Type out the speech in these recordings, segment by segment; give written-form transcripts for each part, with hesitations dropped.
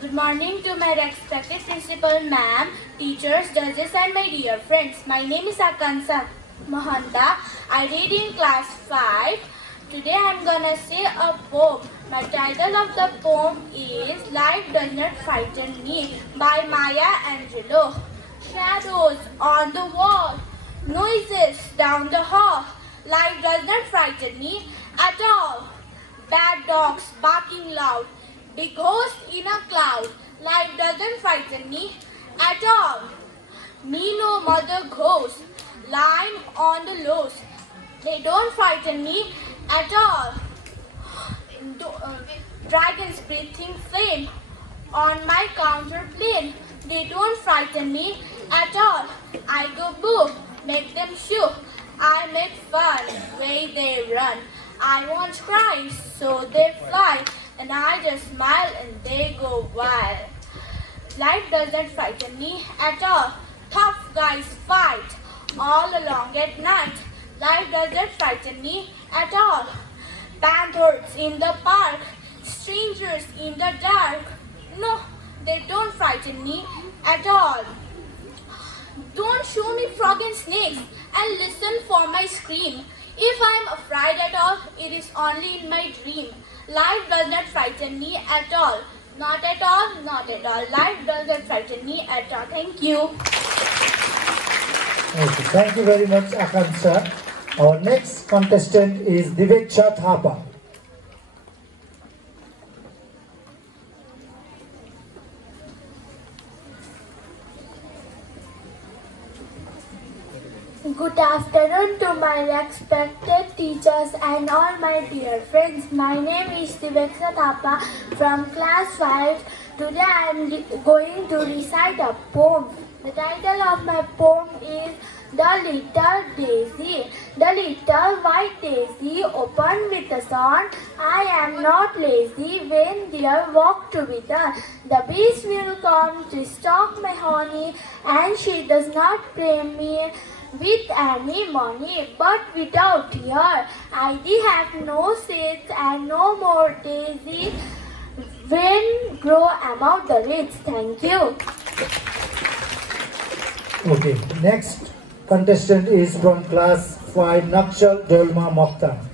Good morning to my respected principal, ma'am, teachers, judges and my dear friends. My name is Akansa Mahanta. I read in class 5. Today I am gonna say a poem. My title of the poem is Life Does Not Frighten Me by Maya Angelou. Shadows on the wall, noises down the hall. Life does not frighten me at all. Bad dogs barking loud, big ghost in a cloud. Life doesn't frighten me at all. Me no mother ghost, lying on the lows. They don't frighten me at all. Dragons breathing flame on my counterplane. They don't frighten me at all. I go boo, make them shoo. I make fun, way they run. I won't cry, so they fly. And I just smile and they go wild. Life doesn't frighten me at all. Tough guys fight all along at night. Life doesn't frighten me at all. Panthers in the park, strangers in the dark. No, they don't frighten me at all. Don't show me frog and snakes and listen for my scream. If I am afraid at all, it is only in my dream. Life does not frighten me at all. Not at all, not at all. Life does not frighten me at all. Thank you. Okay, thank you very much, Akansa. Our next contestant is Diveksha Thapa. Good afternoon to my respected teachers and all my dear friends. My name is Diveksha Thapa from class 5. Today I am going to recite a poem. The title of my poem is The Little Daisy. The little white daisy opened with a song. I am not lazy when dear walk together. The bees will come to stock my honey, and she does not pay me with any money, but without her, I have no seeds and no more daisies when grow among the reeds. Thank you. Okay, next contestant is from class 5, Nakshal Dolma Mokhtar.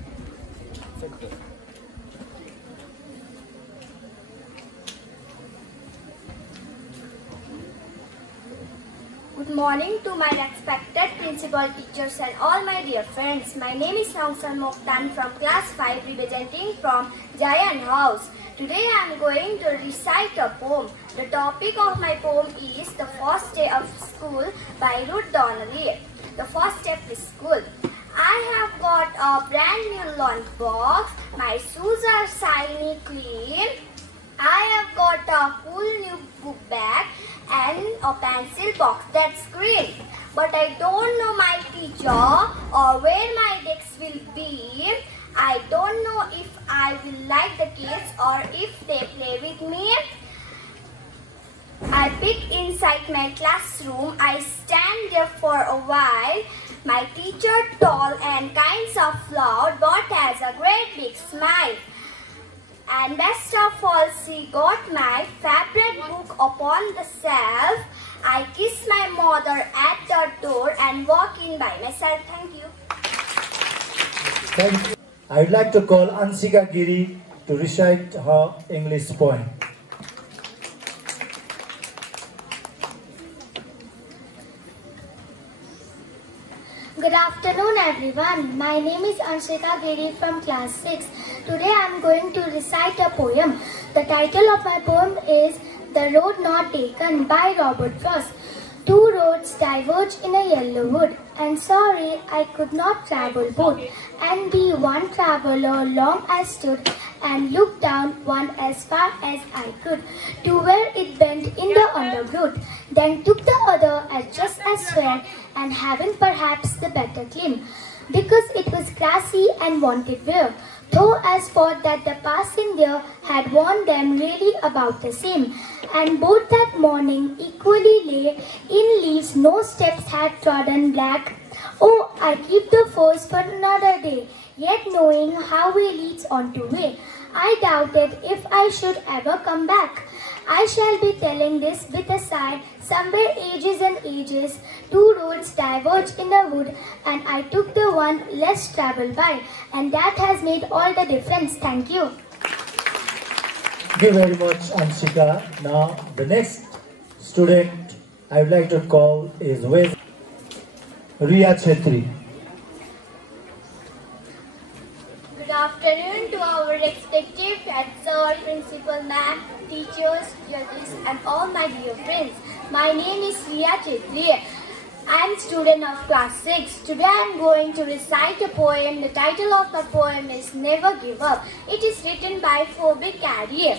Good morning to my respected principal, teachers and all my dear friends. My name is Nakshal Mokhtar from class 5 representing from Jayan House. Today I am going to recite a poem. The topic of my poem is The First Day of School by Ruth Donnelly. The first step is school. I have got a brand new lunch box. My shoes are shiny clean. I have got a cool new book bag and a pencil box that's green. But I don't know my teacher or where my desk will be. I don't know if I will like the kids or if they play with me. I peek inside my classroom. I stand there for a while. My teacher, tall and kind of loud, but has a great big smile. And best of all, she got my favorite book upon the shelf. I kiss my mother at the door and walk in by myself. Thank you. Thank you. I would like to call Ansika Giri to recite her English poem. Good afternoon everyone. My name is Anshika Giri from class 6. Today I am going to recite a poem. The title of my poem is The Road Not Taken by Robert Frost. Two roads diverge in a yellow wood, and sorry I could not travel both. And be one traveler long I stood, and looked down one as far as I could, to where it bent in the undergrowth. Then took the other as just as fair, and having perhaps the better claim, because it was grassy and wanted wear. Though I thought that the passing there had worn them really about the same, and both that morning equally lay in leaves no steps had trodden black. Oh, I keep the first for another day, yet knowing how way leads on to way, I doubted if I should ever come back. I shall be telling this with a sigh. Somewhere ages and ages, two roads diverged in the wood, and I took the one less traveled by, and that has made all the difference. Thank you. Thank you very much, Anshika. Now, the next student I would like to call is Riya Chetri. Good afternoon to our respective head sir, principal ma'am, teachers, judges and all my dear friends. My name is Riya Chetri. I am student of class 6. Today I am going to recite a poem. The title of the poem is Never Give Up. It is written by Phoebe Carrier.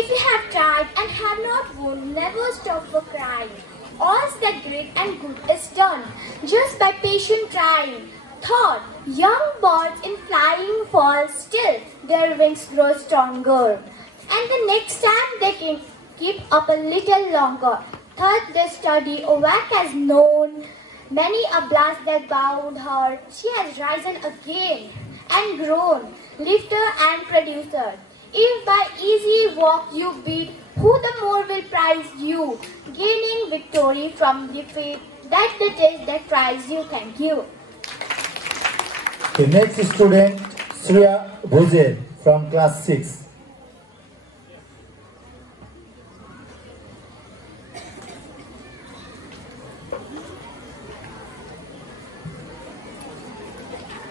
If you have tried and have not won, never stop for crying. All's that great and good is done just by patient trying. Thought, young birds in flying fall still, their wings grow stronger. And the next time they can keep up a little longer. Third, they study, Oak has known many a blast that bowed her. She has risen again and grown, lifter and producer. If by easy walk you beat, who the more will prize you? Gaining victory from defeat, that's the test that tries you. Thank you. The next student, Shreya Bhujer from class 6.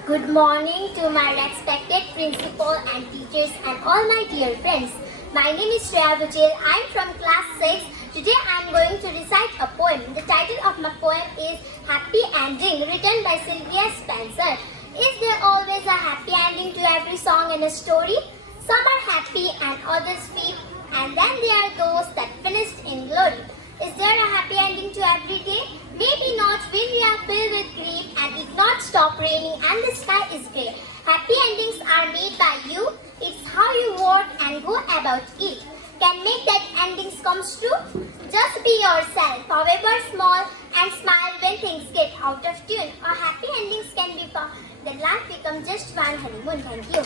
Good morning to my respected principal and teachers and all my dear friends. My name is Shreya Bhujer. I am from class 6. Today I am going to recite a poem. The title of my poem is Happy Ending, written by Sylvia Spencer. Is there always a happy ending to every song and a story? Some are happy and others weep, and then there are those that finished in glory. Is there a happy ending to every day? Maybe not when we are filled with grief and it not stop raining and the sky is grey. Happy endings are made by you. It's how you work and go about it. Can make that endings comes true. Just be yourself, however small, and smile when things get out of tune. Or happy endings can be found. Then life becomes just one honeymoon. Thank you.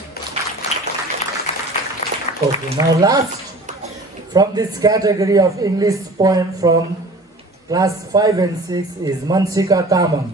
Okay, now last from this category of English poem from class 5 and 6 is Manshika Tamang.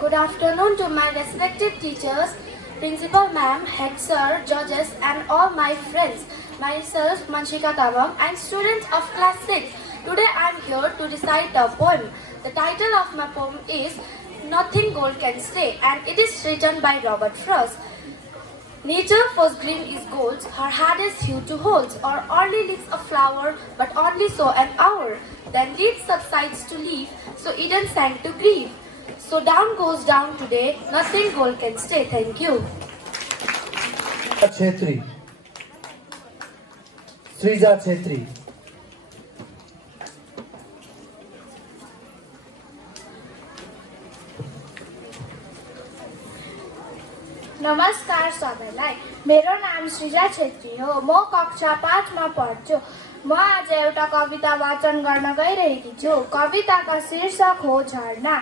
Good afternoon to my respected teachers, principal ma'am, head sir, judges and all my friends. Myself, Manshika Tamang, and students of class 6. Today I am here to recite a poem. The title of my poem is Nothing Gold Can Stay, and it is written by Robert Frost. Nature first green is gold, her heart is hue to hold, or only leaves a flower, but only so an hour. Then leaf subsides to leaf, so Eden sank to grief. So down goes down today, nothing gold can stay. Thank you. Chetri. Srija Chetri. नमस्कार सबैलाई मेरो नाम सृजा छेत्री हो म कक्षा 5 मा पढ्छु म आज एउटा कविता वाचन गर्न गइरहेकी छु कविताका शीर्षक हो झरना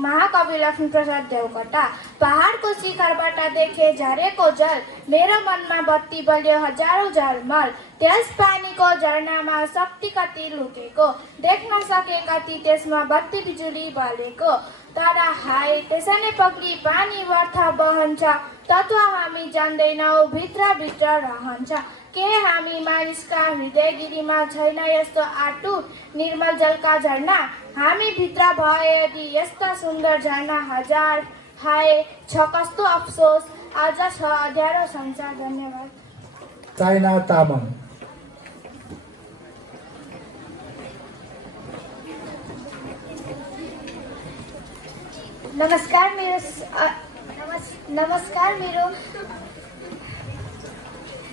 महाकवि लक्ष्मीप्रसाद देवकोटा पहाडको शिखरबाट देखे झरेको जल मेरो मनमा बत्ती बल्यो हजारौं झलमल त्यस पानीको झरनामा शक्ति कति लुकेको देख्न सके कति त्यसमा बत्ती बिजुली बलेको तर हाय त्यसैले पग्ली पानी व्यर्थ बहन्छ तत्व हामी जान्दैनौ भित्र भित्र रहन्छ के हामी मानिसका हृदयगिरीमा छैन यस्तो आटु निर्मल जलका झरना हामी भित्र भए यदि यस्ता सुन्दर झरना हजार हाय छ कस्तो अफसोस आज छ अँध्यारो संसार धन्यवाद चाइना तामाङ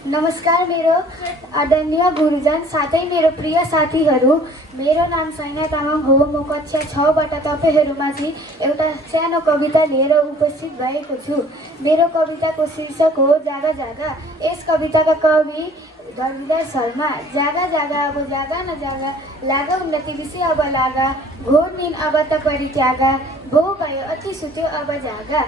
नमस्कार मेरो आदरणीय गुरुजन साथै मेरो प्रिय साथीहरू मेरो नाम सैना तामाङ हो म कक्षा 6 बाट तपाईहरुमाथि एउटा सानो कविता लिएर उपस्थित भएको छु मेरो कविताको शीर्षक हो जागा जागा यस कविताका कवि धर्मवीर शर्मा जागा जागा अब जागा न जागा लागा उन्नति विषय अब लागा घोर निन अब त परित्यागा भो भयो अति सुत्यो अब जागा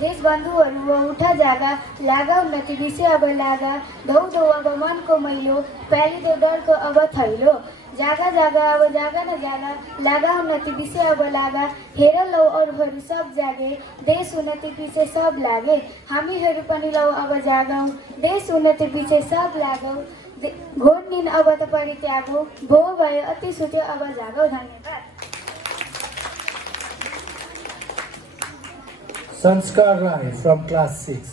देश बन्धुहरू उठा जागा लागा उन्नति विषय अब लागा धौ धौ अब मनको मैलो प्यालिदो डरको अब थैलो जागा जागा अब जागा न जागा लागा उन्नति विषय अब लागा हेर लौ अरूहरू सब जागे देश उन्नति पछि सब लागे हामीहरू पनि लौ अब जागौँ देश उन्नति पछि सब लागौँ घोर निन अब त परित्यागौ भो भयो अति सुत्यो अब जागौ धन्यवाद Sanskar Rai from class 6.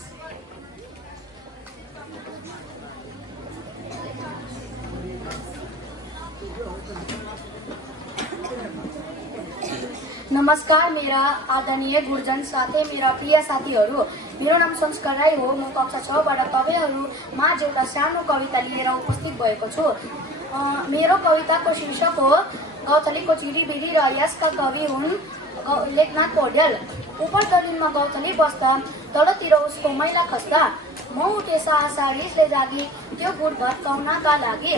नमस्कार मेरा आदरणीय गुरुजन साथै मेरा प्रिय साथीहरू मेरो नाम संस्कार राई हो म कक्षा 6 बाट तपाईहरुमा एउटा सानो कविता लिएर उपस्थित भएको छु मेरो कविताको शीर्षक हो गौथलीको चिरीबिरी र यसका कवि हुन् लेखनाथ पौड्याल उपर दलिनमा गौथली बस्दा तलतिर उसको मैला खस्दा म उठे सारिसले जागी त्यो गुड भत्काउनका लागि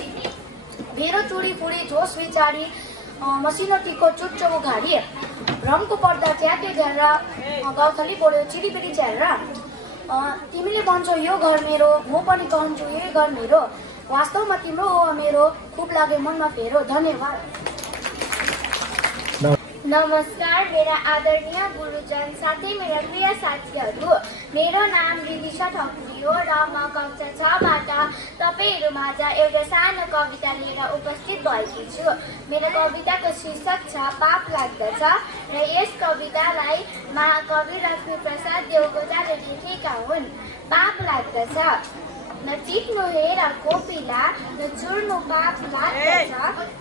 मेरो चुडी फुडी जोस विचारी मसिनो टीको चुच्चो उघाडी रङको पर्दा च्याटे झ्यारा गौथली बोल्यो चिरीबिरी झ्यारा तिमीले भन्छौ यो घर मेरो म पनि कहन्छु यो घर मेरो वास्तवमा तिम्रो हो मेरो खुब लागे मनमा फेरो धन्यवाद नमस्कार मेरा आदरणीय गुरुजन साथै मेरा प्रिय साथीहरू मेरो नाम रिलिसा ठकुरी हो र म कक्षा 6 बाट तपाईहरुमाझ एउटा सानो कविता लिएर उपस्थित भएकी छु मेरो कविताको शीर्षक छ पाप लाग्दछ र यस कवितालाई महाकवि लक्ष्मीप्रसाद देवकोटाले लेखेका हुन् पाप लाग्दछ न चिक्नु हेर कोपिला न चुर्नु पाप लाग्दछ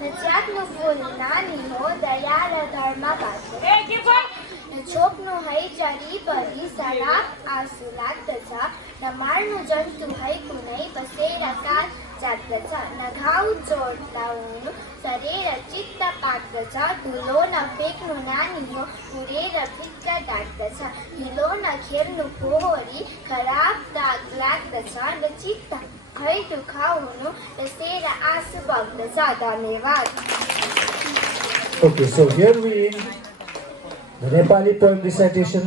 न च्यात्नु फुल नानी हो दया र धर्म न छोप्नु है जरिबरी सराप आँसु लाग्दछ न मार्नु जन्तु है कुनै बसेर काट जाग्दछ न घाउ चोट लाउनु शरीर चित्त पाक्दछ धुलो न फेक्नु नानी हो पुरेर भित्र डाक्दछ हिलो न खेल्नु फोहोरी खराब दाग लाग्दछ न चित्त खै दुखाउ हुनु बसेर आँसु बग्दछ धन्यवाद Okay, so here we end the Nepali poem recitation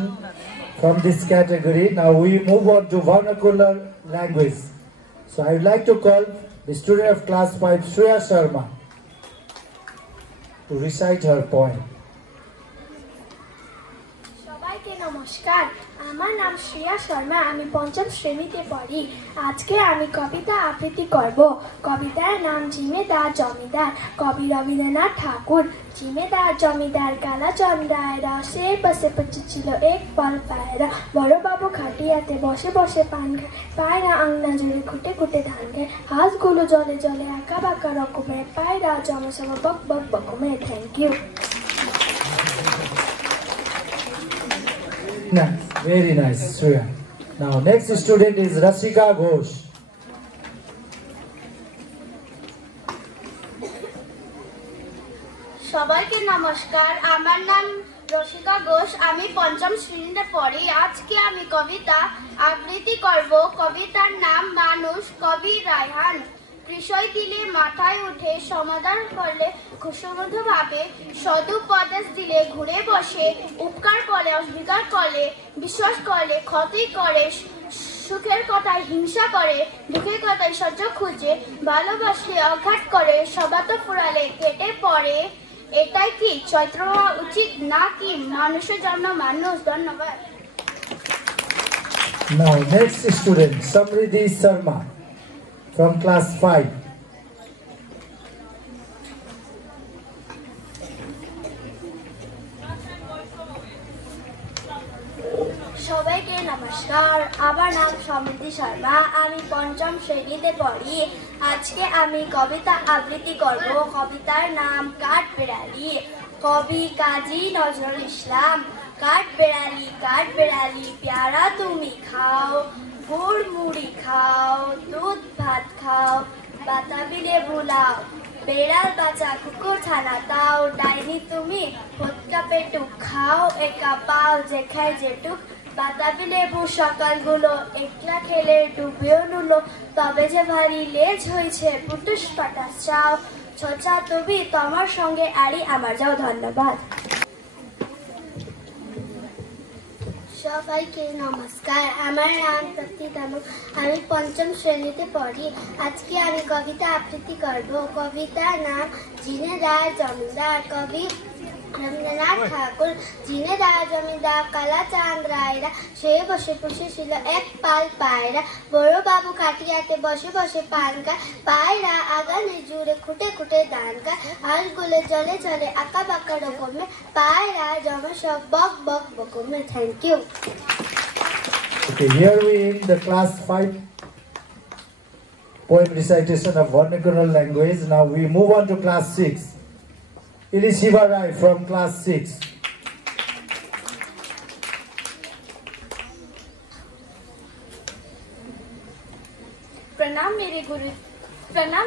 from this category. Now we move on to vernacular language. So I would like to call the student of class 5, Shreya Sharma, to recite her poem. সবাইকে নমস্কার আমার নাম শ্রেয়া শর্মা আমি পঞ্চম শ্রেণীতে পড়ি আজকে আমি কবিতা আবৃত্তি করব কবিতার নাম জিমেদার জমিদার কবি রবীন্দ্রনাথ ঠাকুর জিমেদার জমিদার কালাচন্দ রায়েরা সে বসে ছিল এক ফল পায়রা বড়বাবু খাটিয়াতে বসে বসে পান খায় পায়রা আংনা জুড়ে খুঁটে খুঁটে ধান খায় হাঁসগুলো জলে জলে আঁকা বাঁকা রকমের পায়রা জমসম বক বক বকমের thank you Very nice, Shreya. Now, next student is Rasika Ghosh. সবাইকে নমস্কার আমার নাম রসিকা ঘোষ আমি পঞ্চম শ্রেণীতে পড়ি আজকে আমি কবিতা আবৃত্তি করব কবিতার নাম মানুষ কবি রায়হান বিষয় দিলে মাথায় উঠে সমাধান করলে খুশমধুভাবে সদুপদেশ দিলে ঘুরে বসে উপকার করলে অস্বীকার করলে বিশ্বাস করলে ক্ষতি করে সুখের কথায় হিংসা করে দুঃখের কথায় সহ্য খুঁজে ভালোবাসলে অঘাত করে সবাত ফুরালে কেটে পড়ে এটাই কি চৈত্র হওয়া উচিত নাকি মানুষের জন্য মানুষ ধন্যবাদ Now next student Samriddhi Sharma from class 5. সবাইকে নমস্কার আমার নাম সমৃদ্ধি শর্মা আমি পঞ্চম শ্রেণীতে পড়ি আজকে আমি কবিতা আবৃত্তি করব কবিতার নাম কাঠবিড়ালি কবি কাজী নজরুল ইসলাম কাঠবিড়ালি প্যারা তুমি খাও গুড় মুড়ি খাও দুধ ভাত খাও বাতাবি লেবু লাও বেড়াল বাচ্চা কুকুর ছানা তাও ডাইনি তুমি ফটকা পেটুক খাও একা পাও যে খায় যেটুক বাতাবি লেবু সকালগুলো একলা খেলে ডুবেও নুলো তবে যে ভারী লেজ হয়েছে পুটুস পাটাস চাও ছোচা তবি তোমার সঙ্গে আড়ি আমার যাও ধন্যবাদ সবাইকে নমস্কার আমার নাম প্রতি তালুক আমি পঞ্চম শ্রেণীতে পড়ি আজকে আমি কবিতা আবৃত্তি করব কবিতার নাম জিনেদার জমিদার কবি রবীন্দ্রনাথ ঠাকুর জিনেদার জমিদার কালা চাঁদ রায়রা সে বসে পুষেছিল এক পাল পায়রা বড় বাবু খাটিয়াতে বসে বসে পান খায় পায়রা আগানে জুড়ে খুঁটে খুঁটে ধান খায় হাঁসগুলো জলে জলে আঁকা বাঁকা রকমে পায়রা জমা সব বক বক বকমে thank you Okay, here we in the class 5 poem recitation of vernacular language. Now we move on to class 6. It is Shiva Rai from class 6. प्रणाम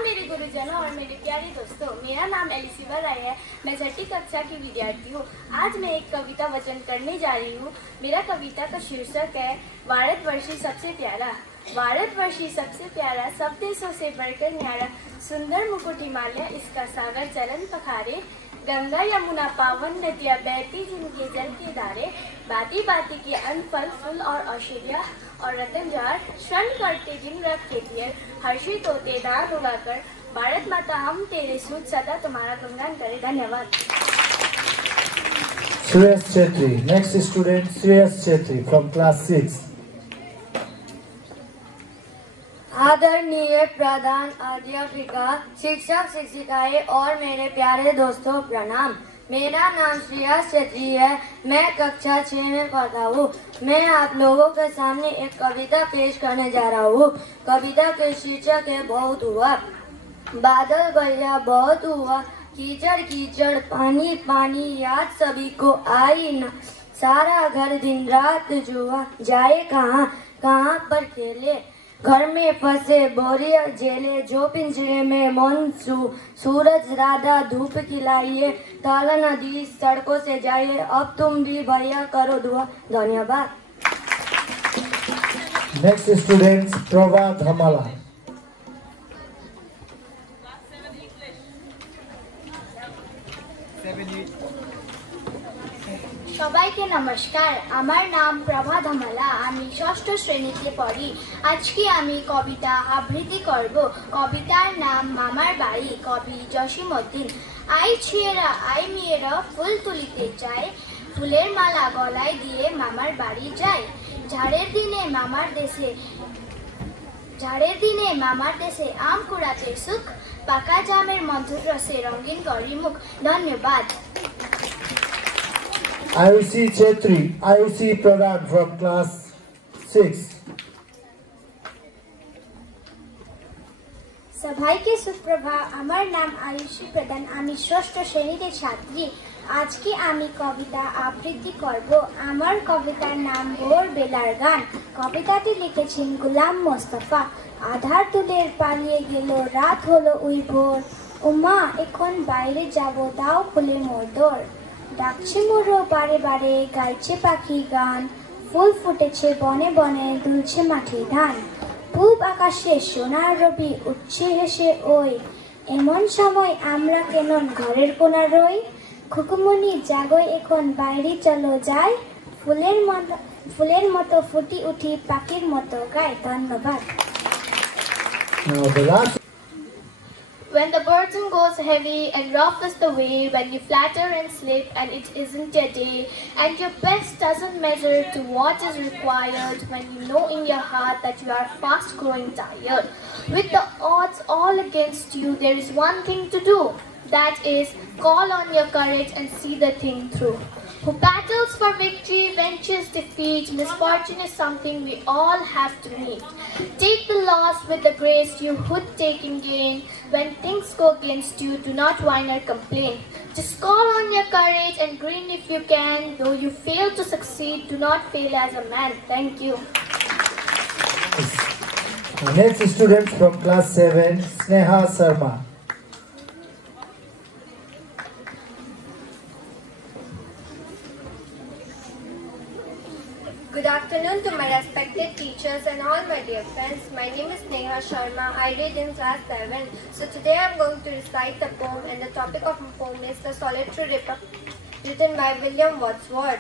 मेरे गुरुजनों और मेरे प्यारे दोस्तों। मेरा नाम एलिशिवा राय है। मैं छठी कक्षा की विद्यार्थी हूँ। आज मैं एक कविता वचन करने जा रही हूँ। मेरा कविता का शीर्षक है भारतवर्षी सबसे प्यारा। भारतवर्षी सबसे प्यारा, सब देशों से बढ़कर न्यारा, सुंदर मुकुट हिमालय इसका सागर चरण पखारे, गंगा यमुना पावन नदियाँ बहती जिनके जल के धारे, बाती बाती की अन्न फल फूल और औषधियाँ और रतन जवाहर श्रण करते दिन रात खेती हर्षित होते दान उगाकर, भारत माता हम तेरे सूत सदा तुम्हारा गुणगान करें। धन्यवाद। Shreyas Chetri. Next student Shreyas Chetri from class 6. आदरणीय प्रधान अध्यापिका शिक्षक शिक्षिकाएं और मेरे प्यारे दोस्तों प्रणाम। मेरा नाम श्रेयस छेत्री है। मैं कक्षा 6 में पढ़ता हूँ। मैं आप लोगों के सामने एक कविता पेश करने जा रहा हूँ। कविता के शीर्षक है बहुत हुआ। बादल गया बहुत हुआ, कीचड़ कीचड़ पानी पानी, याद सभी को आई न, सारा घर दिन रात जुआ, जाए कहाँ कहाँ पर खेले, घर में फंसे बोरिया जेले, जो पिंजरे में मन सूरज राधा धूप खिलाइए, ताला नदी सड़कों से जाइए, अब तुम भी भैया करो दुआ। धन्यवाद। Next student Prabha Dhamala. সবাইকে নমস্কার আমার নাম প্রভা ধমালা আমি ষষ্ঠ শ্রেণীতে পড়ি আজকে আমি কবিতা আবৃত্তি করব কবিতার নাম মামার বাড়ি কবি জসিমউদ্দিন আই ছেয়েরা আই মেয়েরা ফুল তুলিতে যায় ফুলের মালা গলায় দিয়ে মামার বাড়ি যায় ঝাড়ের দিনে মামার দেশে আম কুড়াতে সুখ পাকা জামের মধুর রসে রঙিন করি মুখ ধন্যবাদ IUC Chetri, IUC Pradhan from class 6. সবাইকে সুপ্রভা আমার নাম আয়ুষী প্রধান আমি ষষ্ঠ শ্রেণীতে ছাত্রী আজকে আমি কবিতা আবৃত্তি করব আমার কবিতার নাম ভোর বেলার গান কবিতাটি লিখেছেন গোলাম মোস্তফা আধার দুলের পালিয়ে গেল রাত হলো ওই ভোর উমা এখন বাইরে যাব দাও খুলে মোর দোর ডাকছে মোরও বারে বারে গাইছে পাখি গান ফুল ফুটেছে বনে বনে দুলছে মাঠে ধান পূব আকাশে সোনার রবি উঠছে হেসে ওই এমন সময় আমরা কেন ঘরের কোণা রই খুকুমনি জাগো এখন বাইরে চলো যাই ফুলের মতো ফুটি উঠি পাখির মতো গায় ধন্যবাদ When the burden goes heavy and rough is the way, when you flatter and slip and it isn't your day, and your best doesn't measure to what is required, when you know in your heart that you are fast growing tired. With the odds all against you, there is one thing to do. That is, call on your courage and see the thing through. Who battles for victory, ventures defeat, misfortune is something we all have to meet. Take the loss with the grace you would take in gain. When things go against you, do not whine or complain. Just call on your courage and grin if you can. Though you fail to succeed, do not fail as a man. Thank you. Next student from class 7, Sneha Sharma. Good afternoon to my respected teachers and all my dear friends. My name is Neha Sharma. I read in class 7. So today I am going to recite the poem, and the topic of my poem is The Solitary Republic, written by William Wordsworth.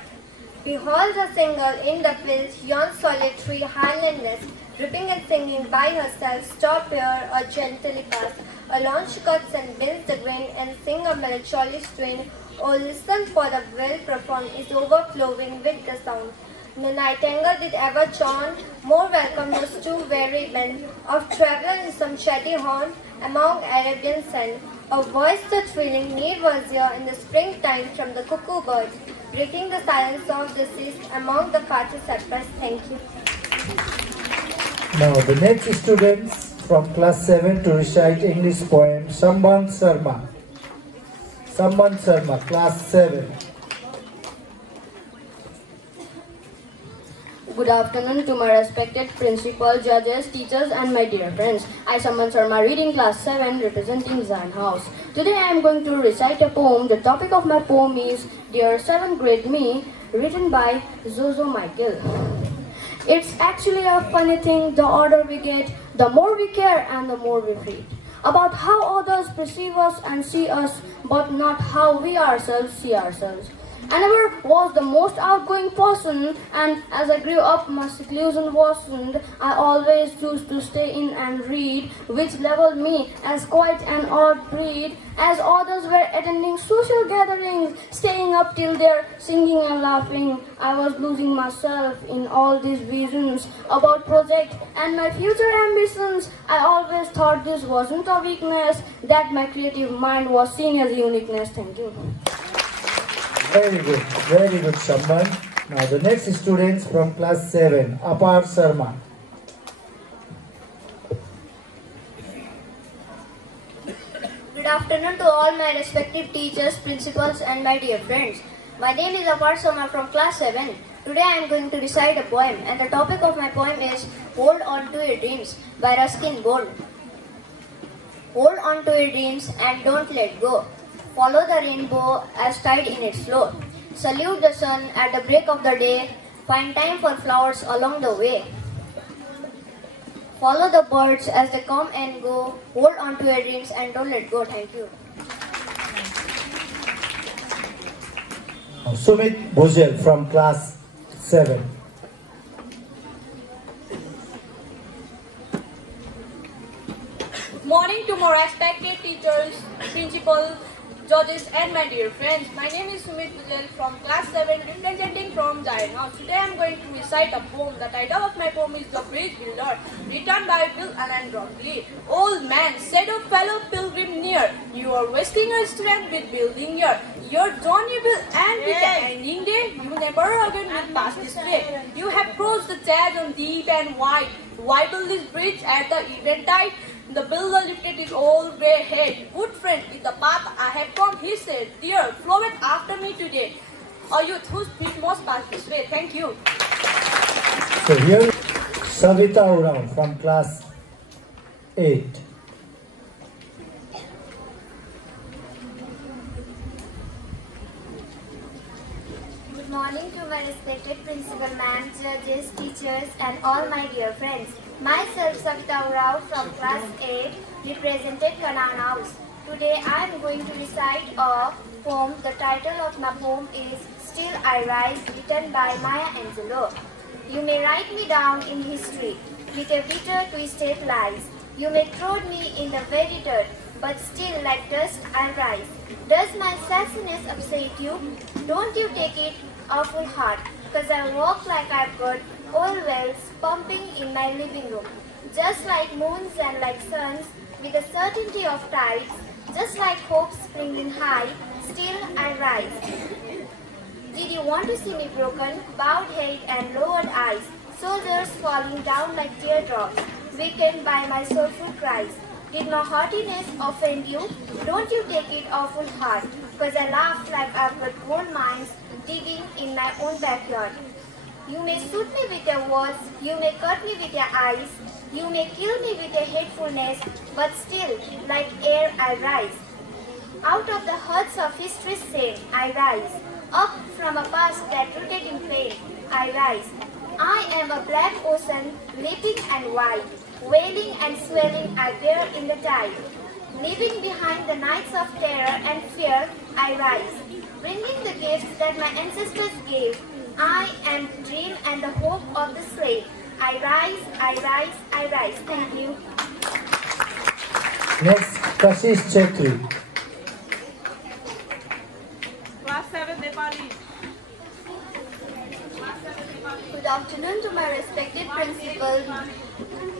Behold the singer in the fields, yon solitary highlandess, dripping and singing by herself, stop here or gently pass. Along she cuts and bends the grain and sing a melancholy strain. Oh, listen, for the well performed is overflowing with the sound. The nightingale did ever chaunt, more welcome those two weary men of traveller in some shady haunt among Arabian sand. A voice so thrilling need was here in the springtime from the cuckoo birds, breaking the silence of the seas among the party cypress. Thank you. Now the next students from class 7 to recite English poem Samban Sharma. Samban Sharma, class 7. Good afternoon to my respected principal, judges, teachers and my dear friends. I, Samban Sharma, reading class 7 representing Zion House. Today I am going to recite a poem. The topic of my poem is Dear 7th Grade Me, written by Zozo Michael. It's actually a funny thing, the older we get, the more we care and the more we fret about how others perceive us and see us, but not how we ourselves see ourselves. I never was the most outgoing person, and as I grew up my seclusion worsened. I always chose to stay in and read, which leveled me as quite an odd breed, as others were attending social gatherings, staying up till there, singing and laughing. I was losing myself in all these visions about projects and my future ambitions. I always thought this wasn't a weakness, that my creative mind was seen as uniqueness. Thank you. Very good, Samban. Now the next students from class 7, Apar Sharma. Good afternoon to all my respective teachers, principals and my dear friends. My name is Apar Sharma from class 7. Today I am going to recite a poem, and the topic of my poem is Hold On To Your Dreams by Ruskin Bond. Hold on to your dreams and don't let go. Follow the rainbow as tide in its flow. Salute the sun at the break of the day. Find time for flowers along the way. Follow the birds as they come and go. Hold on to your dreams and don't let go. Thank you. Sumit Bhujel from class 7. Good morning to my respected teachers, principal, judges and my dear friends. My name is Sumit Bhujel from class 7, representing from Zion House. Today I am going to recite a poem. The title of my poem is The Bridge Builder, written by Bill Allen Rockley. Old man, said a fellow pilgrim near, you are wasting your strength with building your journey will end with the ending day. You never again will pass this way. You have crossed the chasm deep and wide. Why build this bridge at the eventide? The builder lifted his old grey head. Good friend, is the path I have come, he said. Dear, flow it after me today. A youth whose feet must pass this way. Thank you. So here, Savita Uram from class 8. Good morning to my respected principal ma'am, judges, teachers and all my dear friends. Myself Savita Rao from class 8 represented Kanan House. Today I am going to recite a poem. The title of my poem is Still I Rise, written by Maya Angelou. You may write me down in history with a bitter twisted lies. You may throw me in the very dirt, but still like dust I rise. Does my sassiness upset you? Don't you take it awful hard, 'cause I walk like I've got oil wells pumping in my living room. Just like moons and like suns, with the certainty of tides, just like hope springing high, still I rise. Did you want to see me broken, bowed head and lowered eyes, soldiers falling down like teardrops, weakened by my soulful cries? Did my heartiness offend you? Don't you take it awful hard, 'cause I laugh like I've got gold mines digging in my own backyard. You may shoot me with your words, you may cut me with your eyes, you may kill me with your hatefulness, but still, like air I rise. Out of the hearts of history's sin, I rise. Up from a past that rooted in pain, I rise. I am a black ocean, leaping and wide, wailing and swelling I bear in the tide. Leaving behind the nights of terror and fear, I rise, bringing the gifts that my ancestors gave. I am the dream and the hope of the slave. I rise, I rise, I rise. Thank you. Next, Kashish Chetri. Class 7 Nepali. Good afternoon to my respected principal.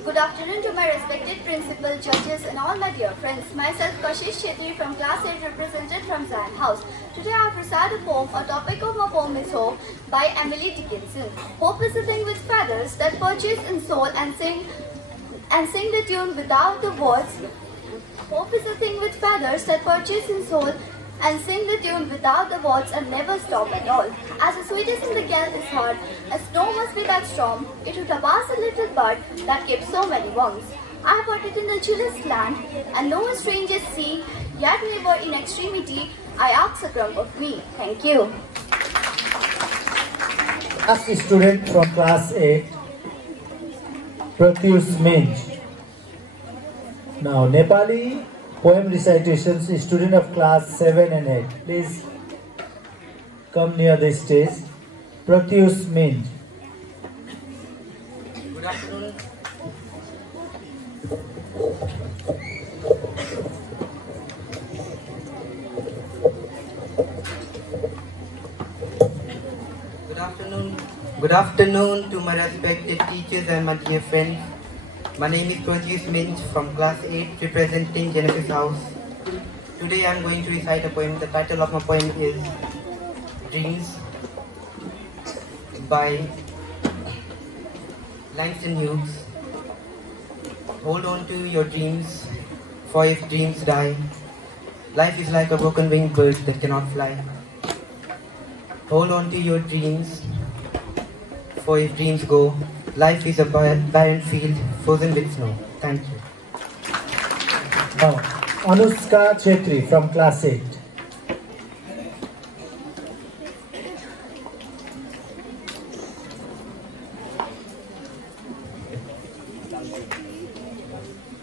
Good afternoon to my respected principal, judges, and all my dear friends. Myself, Kashish Chetri from Class 8, represented from Zion House. Today I have recited a poem. A topic of my poem is Hope by Emily Dickinson. Hope is a thing with feathers that perches in soul and sing the tune without the words. Hope is a thing with feathers that perches in soul and sing the tune without the words and never stop at all. As the sweetest in the gale is heard, a snow must be that storm. It would abase a little bird that kept so many wings. I have heard it in the chillest land, and no strangers see, yet never in extremity, I ask a crumb of me. Thank you. Last student from class 8, Pratyush Minj. Now, Nepali poem recitations, student of class 7 and 8. Please come near the stage. Pratyush Minj. Good afternoon. Good afternoon to my respected teachers and my dear friends. My name is Pratyush Minj from class 8 representing Genesis House. Today I am going to recite a poem. The title of my poem is Dreams by Langston Hughes. Hold on to your dreams, for if dreams die, life is like a broken winged bird that cannot fly. Hold on to your dreams, for if dreams go, life is a barren field frozen with snow. Thank you. Now, Anushka Chetri from class 8.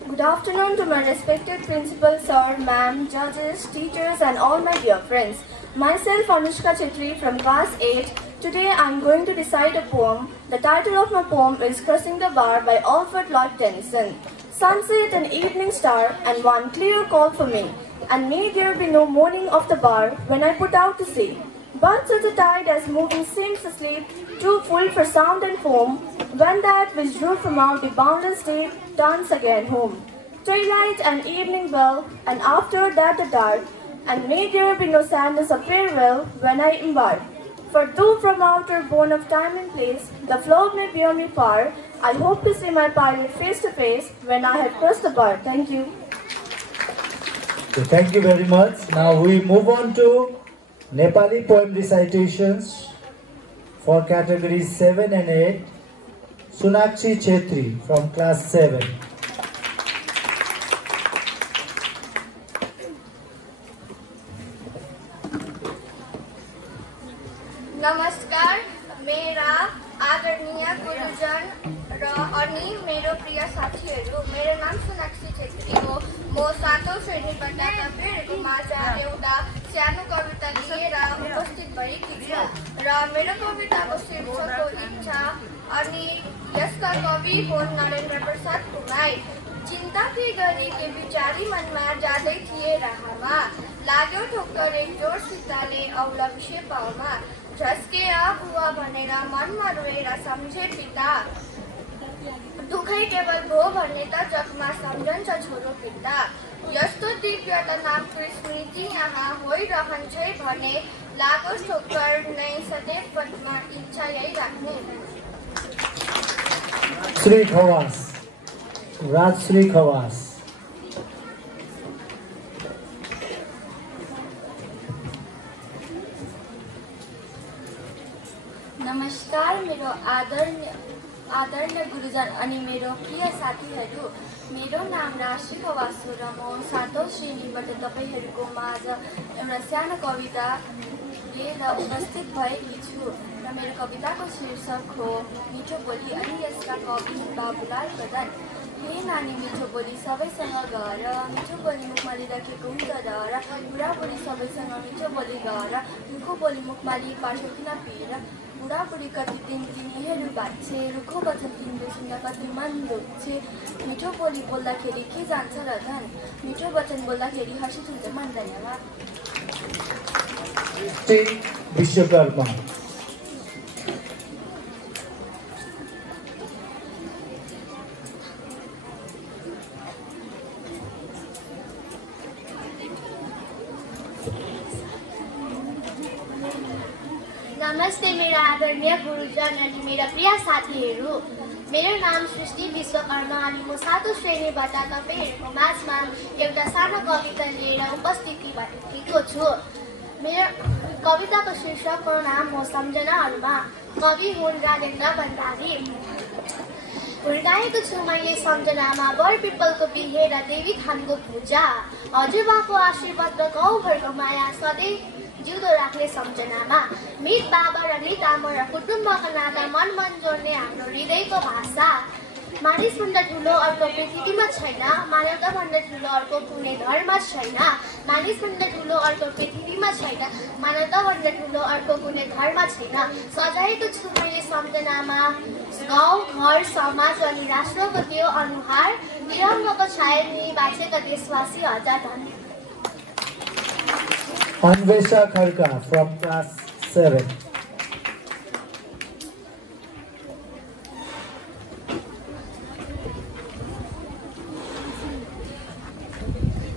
Good afternoon to my respected principal, sir, ma'am, judges, teachers, and all my dear friends. Myself, Anushka Chetri from class 8. Today I am going to recite a poem. The title of my poem is Crossing the Bar by Alfred Lord Tennyson. Sunset and evening star and one clear call for me. And may there be no mourning of the bar when I put out to sea. But such a tide as moving seems asleep, too full for sound and foam, when that which drew from out the boundless deep turns again home. Twilight and evening bell, and after that the dark, and may there be no sadness of farewell when I embark. For though from outer bone of time and place, the flood may bear me far, I hope to see my pirate face to face when I have crossed the bar. Thank you. So thank you very much. Now we move on to Nepali poem recitations for categories 7 and 8. Sunakshi Chetri from class 7. नमस्कार मेरा आदरणीय गुरुजन र अनि मेरो प्रिय साथीहरू मेरो नाम सोनाक्षी छेत्री हो म 7औं श्रेणीबाट तपाईँहरूको माझ एउटा सानो कविता लिएर उपस्थित भएकी छु र मेरो कविताको शीर्षक हो इच्छा अनि यसका कवि हुन् नरेन्द्र प्रसाद कुमाई। चिन्ता के गरी के विचारी मनमा जाँदै थिए राहमा लाग्यो ठोक्कर एक जोर सिताले औला विषय पाउमा झस्के बुवा भनेर मनमा रोएर सम्झे पिता दुखै केवल भो भन्ने त जगमा सम्झन्छ छोरो पिता यस्तो दिव्य त नामको स्मृति यहाँ होइरहन्छै भने लागोस् ठोक्कर नै सदैव पदमा इच्छा यही राख्ने। Sri Khawas, Rajshri Khawas. नमस्कार मेरो आदरणीय गुरुजन अनि मेरो प्रिय साथीहरू मेरो नाम राजश्री खवास र म 7औं श्रेणीबाट तपाईहरुको माझ एउटा सानो कविता लिएर उपस्थित भएकी छु र मेरो कविताको शीर्षक हो मिठो बोली अनि यसका कवि बाबुलाल प्रधान। हे नानी मिठो बोली सबैसँग गर, मिठो बोली मुखमा लिइराखेको हुन्छ र बुढाबुढी सबैसँग मिठो बोली गर, रुखो बोली मुखमा लिई पार्छौ किन पिर, बुढाबुढी कति दिन तिनीहरू बाँच्छे, रुखो वचन तिम्रो सुन्दा कति मन दुख्छे, मिठो बोली बोल्दाखेरि के जान्छ र धन, मिठो वचन बोल्दाखेरि हर्षित हुन्छ मन। धन्यवाद। विश्वकर्मा। नमस्ते मेरा आदरणीय गुरुजन अनि मेरा प्रिय साथीहरू। मेरो नाम सृष्टि विश्वकर्मा अनि म 7औं श्रेणीबाट तपाईहरुको माझमा एउटा सानो कविता लिएर उपस्थिति भएको छु। मेरो कविताको शीर्षकको नाम हो सम्झनाहरूमा। कवि हुन् राजेन्द्र भण्डारी। हुर्काएको छु मैले सम्झनामा बर पिपलको बिहे र देवी थानको पूजा, हजुरबाको आशीर्वाद र गाउँघरको माया सधैँ जिउँदो राख्ने सम्झनामा। मित बाबा र नित आमा र कुटुम्बको नाता मन जोड्ने हाम्रो हृदयको भाषा। मानिसभन्दा ठुलो अर्को पृथ्वीमा छैन, मानवताभन्दा ठुलो अर्को कुनै धर्म छैन, मानिसभन्दा ठुलो अर्को पृथ्वीमा छैन, मानवताभन्दा ठुलो अर्को कुनै धर्म छैन। सजाएको छु मैले सम्झनामा गाउँ घर समाज अनि राष्ट्रको त्यो अनुहार, तिरङ्गाको छाया मुनि बाँचेका देशवासी हजार धन्यवाद। Anvesha Kharka from class 7.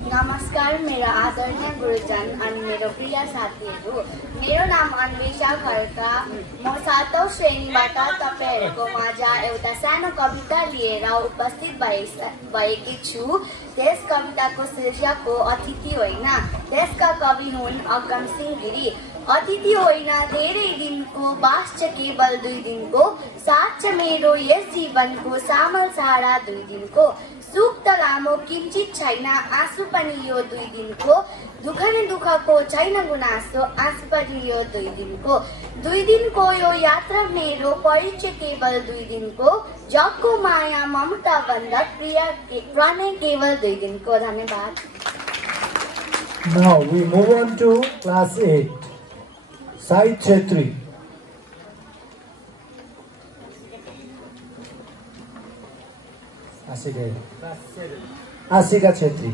नमस्कार मेरा आदरणीय गुरुजन अनि मेरो प्रिय साथीहरू। मेरो नाम अन्वेषा खड्का। म 7औं श्रेणीबाट तपाईहरुको माझ एउटा सानो कविता लिएर उपस्थित भएकी छु। त्यस कविताको शीर्षक हो अतिथि होइन। त्यसका कवि हुन् अगम सिंह गिरी। अतिथि होइन धेरै दिनको, बास छ केवल 2 दिनको, साथ छ मेरो यस जीवनको, सामल सारा 2 दिनको, सुख त लामो किंचित छैन, आँसु पनि यो 2 दिनको, दुःख न दुःखको छैन गुनासो, आँसु पनि यो 2 दिनको, 2 दिनको यो यात्रा मेरो, परिचय केवल 2 दिनको, जगको माया ममता बन्धक प्रिय प्रणय केवल 2 दिनको। धन्यवाद। Now we move on to class 8. Sai Chetri. Asika Chetri.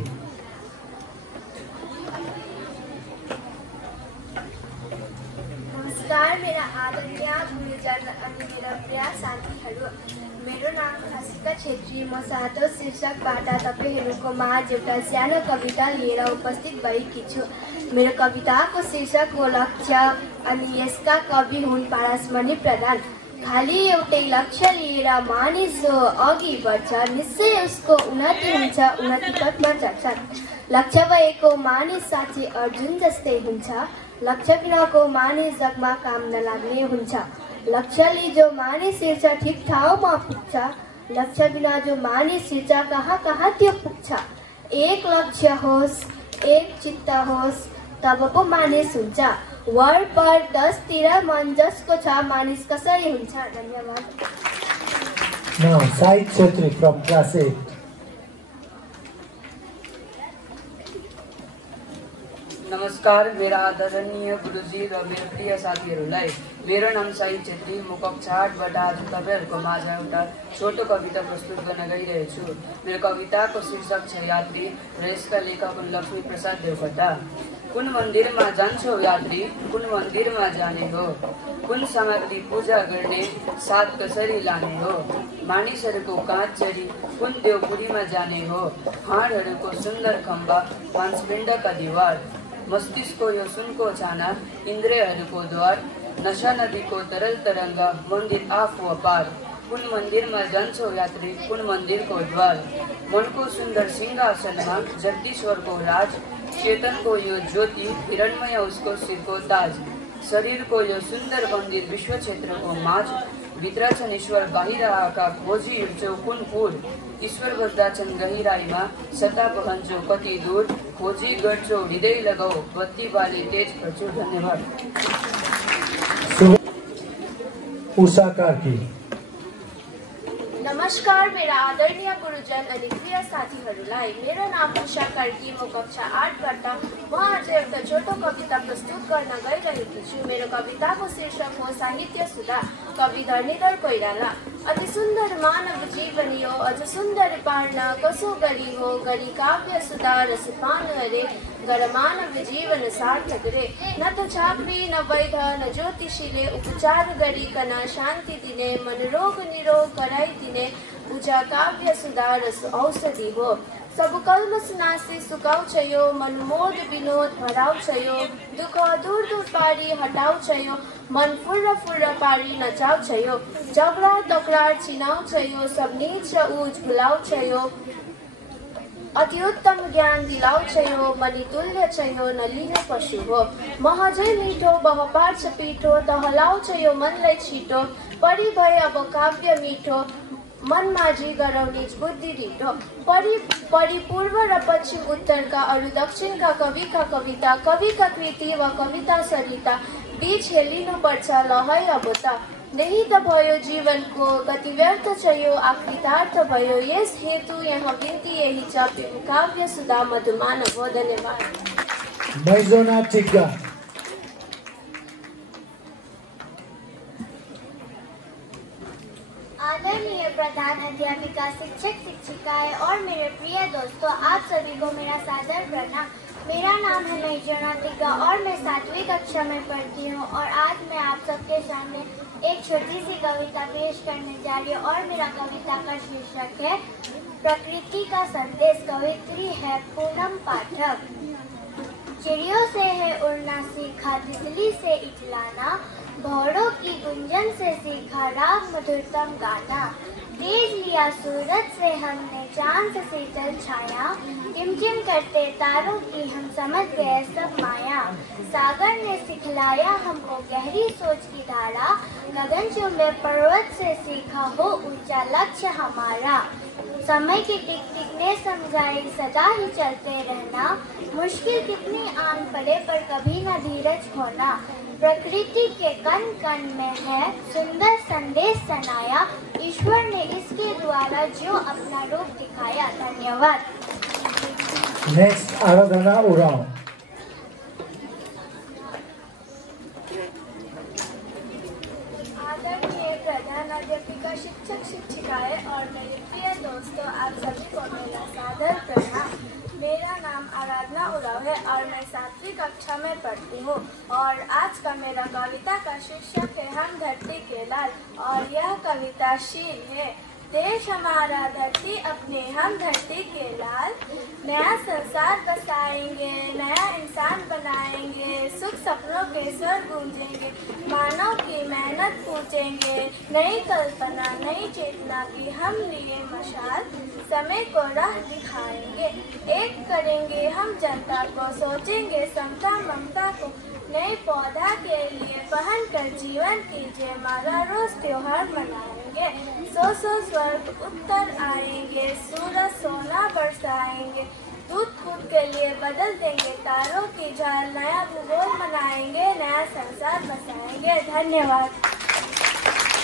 नमस्कार मेरा आदरणीय गुरुजन अनि मेरा प्रिय साथीहरू। मेरो नाम आसिका छेत्री। म 7औं शीर्षकबाट तपाईहरुको माझ एउटा सानो कविता लिएर उपस्थित भएकी छु। मेरो कविताको शीर्षक हो लक्ष्य अनि यसका कवि हुन् पारसमणि प्रधान। खाली एउटै लक्ष्य लिएर मानिस जो अघि बढ्छ, निश्चय उसको उन्नति हुन्छ, उन्नति पथमा चढ्छ। लक्ष्य भएको मानिस साँच्चै अर्जुन जस्तै हुन्छ, लक्ष्य बिनाको मानिस जगमा काम नलाग्ने हुन्छ। लक्ष्यले जो मानिस हिँड्छ ठिक ठाउँमा पुग्छ, लक्ष्य बिना जो मानिस हिँड्छ कहाँ कहाँ त्यो पुग्छ। एक लक्ष्य होस्, एक चित्त होस्, तब पो मानिस हुन्छ। वर पर 10तिर मन जसको छ, मानिस कसरी हुन्छ। धन्यवाद। Now Sai Chetri from class 8. नमस्कार मेरा आदरणीय गुरुजी र मेरो प्रिय साथीहरूलाई। मेरो नाम साई छेत्री। म कक्षा 8बाट आज तपाईहरुको माझ एउटा छोटो कविता प्रस्तुत गर्न गइरहेछु। मेरो कविताको शीर्षक छ यात्री र यसका लेखक हुन् लक्ष्मी प्रसाद देवकोटा। कुन मन्दिरमा जान्छौ यात्री, कुन मन्दिरमा जाने हो, कुन सामग्री पूजा गर्ने, साथ कसरी लाने हो, मानिसहरूको काँच चरी कुन देवपुरीमा जाने हो, हाडहरूको सुन्दर खम्बा, मांसपिण्डका दिवार, मस्तिष्कको यो सुनको छाना, इन्द्रियहरूको द्वार, नशा नदीको तरल तरङ्ग, मन्दिर आफू अपार। कुन मन्दिरमा जान्छौ यात्री, कुन मन्दिरको द्वार, मनको सुन्दर सिंहासनमा जगदीश्वरको राज, चेतनको यो ज्योति, हिरणमय उसको शिरको ताज, शरीरको यो सुन्दर मन्दिर विश्व क्षेत्रको माझ, भित्र छन् ईश्वर बाहिर आएका खोजी हिँड्छौ कुन कुर ईश्वर बस्दा छन् गहिराईमा सता पहन्छौ कति दूर खोजी गर्छौ हृदय लगाऊ बत्ती बाली तेज गर्छौ धन्यवाद। उषा कार्की। नमस्कार मेरा आदरणीय गुरुजन अनि प्रिय साथीहरूलाई, मेरो नाम उषा कार्की, म कक्षा 8बाट म आज एउटा छोटो कविता प्रस्तुत गर्न गइरहेकी छु। मेरो कविताको शीर्षक हो साहित्य सुधा। कवि धरणीधर कोइराला। अति सुन्दर मानव जीवन यो अझ सुन्दर पार्न कसो गरी हो गरी काव्य सुधा रस पान अरे गर मानव जीवन सार्थक रे। न त चाकरी न वैध न ज्योतिषीले उपचार गरिकन शान्ति दिने मन रोग निरोग गराइदिने पूजा काव्य सुधा रस औषधि हो। सब कल्मस नासी सुकाउँछ यो मन मोद विनोद भराउँछ यो दुःख दूर दूर पारी हटाउँछ यो मन फुर्र फुर्र पारी नचाउँछ यो झगडा तकरार चिनाउँछ यो सब नीच र उज भुलाउँछ यो अति उत्तम ज्ञान दिलाउँछ यो मणि तुल्य छ यो नलिने पशु हो। महजै मिठो बह पार्छ पिठो तहलाउँछ यो मनलाई छिटो परि भए अब काव्य मिठो मनमाझी गराउने बुद्धि ढिटो परिपूर्व र पश्चिम उत्तरका अरू दक्षिणका कविका कविता कविका कृति वा कविता सरिता बीच हेलिनुपर्छ लहै अब त यही त भयो जीवनको गति व्यर्थ छ यो आकृतार्थ भयो यस हेतु यहाँ बिन्ती यही छ काव्य सुधा मधुमानव हो। धन्यवाद। मैजोना टिग्गा। आदरणीय प्रधान अध्यापिका शिक्षक शिक्षिकाएं और मेरे प्रिय दोस्तों, आप सभी को मेरा सादर प्रणाम। मेरा नाम है मैजोना टिग्गा और मैं 7वीं कक्षा में पढ़ती हूँ और आज मैं आप सबके सामने एक छोटी सी कविता पेश करने जा रही हूँ और मेरा कविता का शीर्षक है प्रकृति का संदेश। कवित्री है पूनम पाठक। चिड़ियों से है उड़ना सीखा, तितली से इचलाना, भौरों की गुंजन से सीखा राग मधुरतम गाना। तेज लिया सूरज से हमने चांद से जल छाया, टिमटिम करते तारों की हम समझ गए सब माया। सागर ने सिखलाया हमको गहरी सोच की धारा, गगनचुंबी पर्वत से सीखा हो ऊंचा लक्ष्य हमारा। समय की टिक टिक ने समझाई सदा ही चलते रहना, मुश्किल कितनी आन पड़े पर कभी न धीरज खोना। प्रकृति के कण कण में है सुंदर संदेश सनाया, ईश्वर ने इसके द्वारा जो अपना रूप दिखाया। धन्यवाद। नेक्स्ट आराधना उरांव। आदरणीय प्रधान अध्यापिका शिक्षक शिक्षिकाएं और मेरे प्रिय दोस्तों, आप सभी को मेरा सादर प्रणाम। मेरा नाम आराधना उरांव है और मैं 7वीं कक्षा में पढ़ती हूँ और आज का मेरा कविता का शीर्षक है हम धरती के लाल और यह कविता शील है। देश हमारा धरती अपने हम धरती के लाल, नया संसार बसाएंगे नया इंसान बनाएंगे, सुख सपनों के स्वर गूंजेंगे, मानव की मेहनत पूछेंगे, नई कल्पना नई चेतना की हम लिए मशाल, समय को राह दिखाएंगे, एक करेंगे हम जनता को, सोचेंगे समता ममता को, नए पौधा के लिए पहन कर जीवन कीजिए माला, रोज त्योहार मनाएंगे, सौ स्वर्ग उत्तर आएंगे, सूरज सोना बरसाएंगे, दूध फूट के लिए बदल देंगे तारों की जाल, नया भूगोल मनाएंगे नया संसार बसाएंगे। धन्यवाद।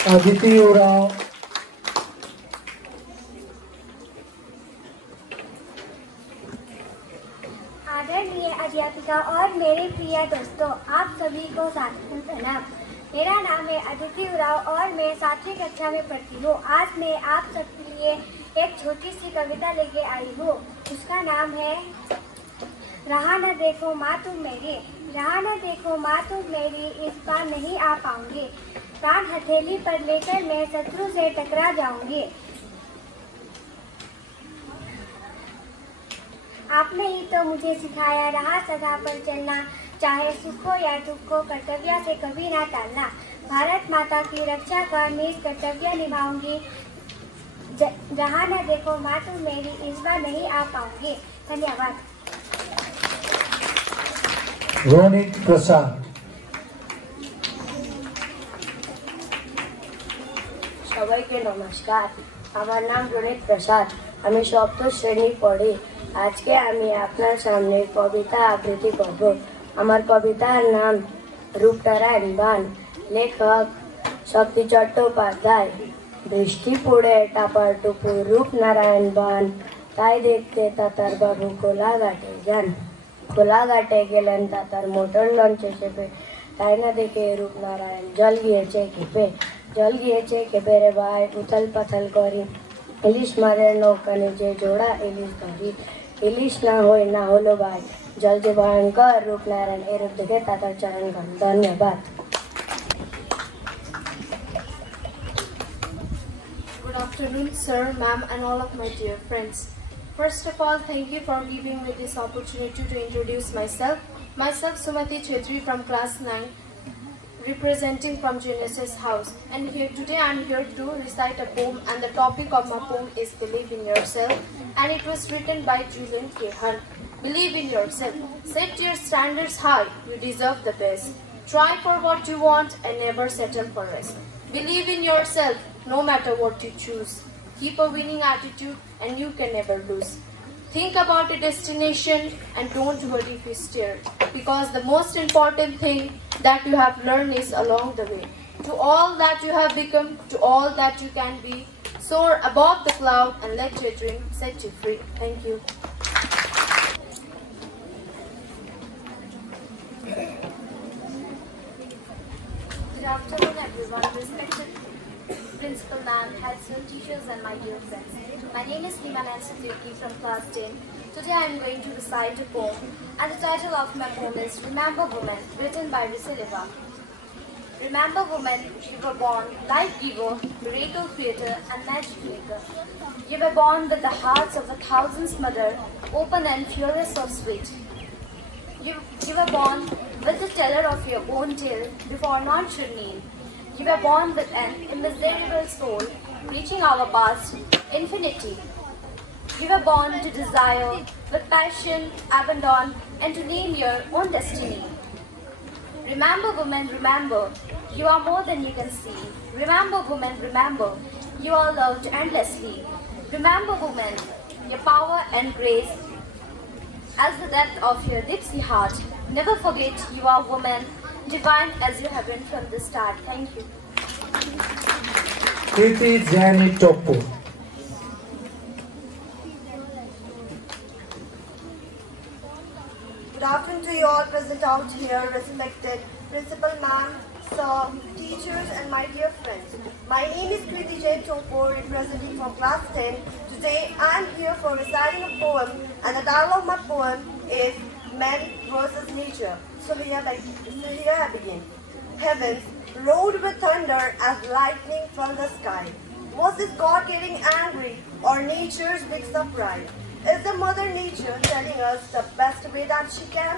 अदिति उरांव। आदरणीय अध्यापिका और मेरे प्रिय दोस्तों, आप सभी को सादर प्रणाम। मेरा नाम है अदिति उरांव और मैं 7वीं कक्षा में पढ़ती हूँ। आज मैं आप सबके लिए एक छोटी सी कविता लेके आई हूँ। उसका नाम है रहा न देखो माँ तुम मेरी। रहा न देखो माँ तुम मेरी, इस बार नहीं आ पाऊंगी, प्राण हथेली पर लेकर मैं शत्रु से टकरा जाऊंगी। आपने ही तो मुझे सिखाया राह सदा पर चलना, चाहे सुख हो या दुख हो कर्तव्य से कभी ना टालना। भारत माता की रक्षा का निज कर्तव्य निभाऊंगी, जहाँ न देखो माँ तुम मेरी, इस बार नहीं आ पाऊंगी। धन्यवाद। रोनित प्रसाद। সবাইকে নমস্কার। আমার নাম রণিত প্রসাদ। আমি সপ্তম শ্রেণী পড়ি। আজকে আমি আপনার সামনে কবিতা আবৃত্তি করব। আমার কবিতার নাম রূপনারায়ণ বান। লেখক শক্তি চট্টোপাধ্যায়। বৃষ্টি পড়ে টাপার টুপুর রূপনারায়ণ বান, তাই দেখতে তাতার বাবু কোলাঘাটে যান। কোলাঘাটে গেলেন তাতার মোটর লঞ্চে চেপে, তাই না দেখে রূপনারায়ণ জল গিয়েছে কেঁপে রে ভাই উথাল পাথাল করি। ইলিশ মারের নৌকা নিচে জোড়া ইলিশ ধরি, ইলিশ না হলো ভাই জল যে ভয়ঙ্কর। রূপনারায়ণ এরূপ দেখে তাতার চরণ গান। ধন্যবাদ। Good afternoon, sir, ma'am, and all of my dear friends. First of all, thank you for giving me this opportunity to introduce myself. Myself, Sumati Chetri from class 9, representing from Genesis House. And today I'm here to recite a poem, and the topic of my poem is Believe in Yourself, and it was written by Julian K. Hunt. Believe in yourself. Set your standards high. You deserve the best. Try for what you want and never settle for less. Believe in yourself no matter what you choose. Keep a winning attitude and you can never lose. Think about a destination and don't worry if you steer, because the most important thing that you have learned is along the way. To all that you have become, to all that you can be, soar above the cloud and let your dream set you free. Thank you. Good afternoon, everyone. Respected Principal Ma'am, heads and teachers, and my dear friends. My name is Hima Nancy Durkee from class 10. Today I am going to recite a poem, and the title of my poem is Remember Woman, written by Risileva. Remember woman, you were born life giver, miracle creator, and magic maker. You were born with the hearts of a thousand's mother, open and furious of sweet. You were born with the teller of your own tale before none should kneel. You were born with an immeasurable soul, reaching our past infinity. You were born to desire, with passion, abandon, and to name your own destiny. Remember, woman, remember, you are more than you can see. Remember, woman, remember, you are loved endlessly. Remember, woman, your power and grace as the depth of your deep-sea heart. Never forget you are woman, divine as you have been from the start. Thank you. Kriti Jani Topo. Good afternoon to you all present out here, respected Principal Ma'am, Sir, teachers, and my dear friends. My name is Kriti J. Topo, representing from class 10. Today I am here for reciting a poem, and the title of my poem is Men versus Nature. So here I begin. Heavens roared with thunder as lightning from the sky. Was this God getting angry or nature's big surprise? Is the Mother Nature telling us the best way that she can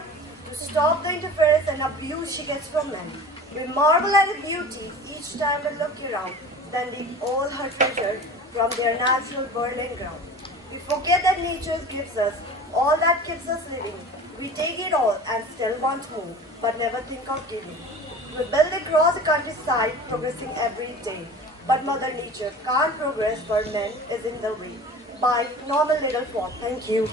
to stop the interference and abuse she gets from men? We marvel at her beauty each time we look around, then leave all her treasure from their natural whirling ground. We forget that nature gives us all that keeps us living. We take it all and still want more, but never think of giving. We build across the countryside, progressing every day. But Mother Nature can't progress where men is in the way. By Normal Little Fall. Thank you.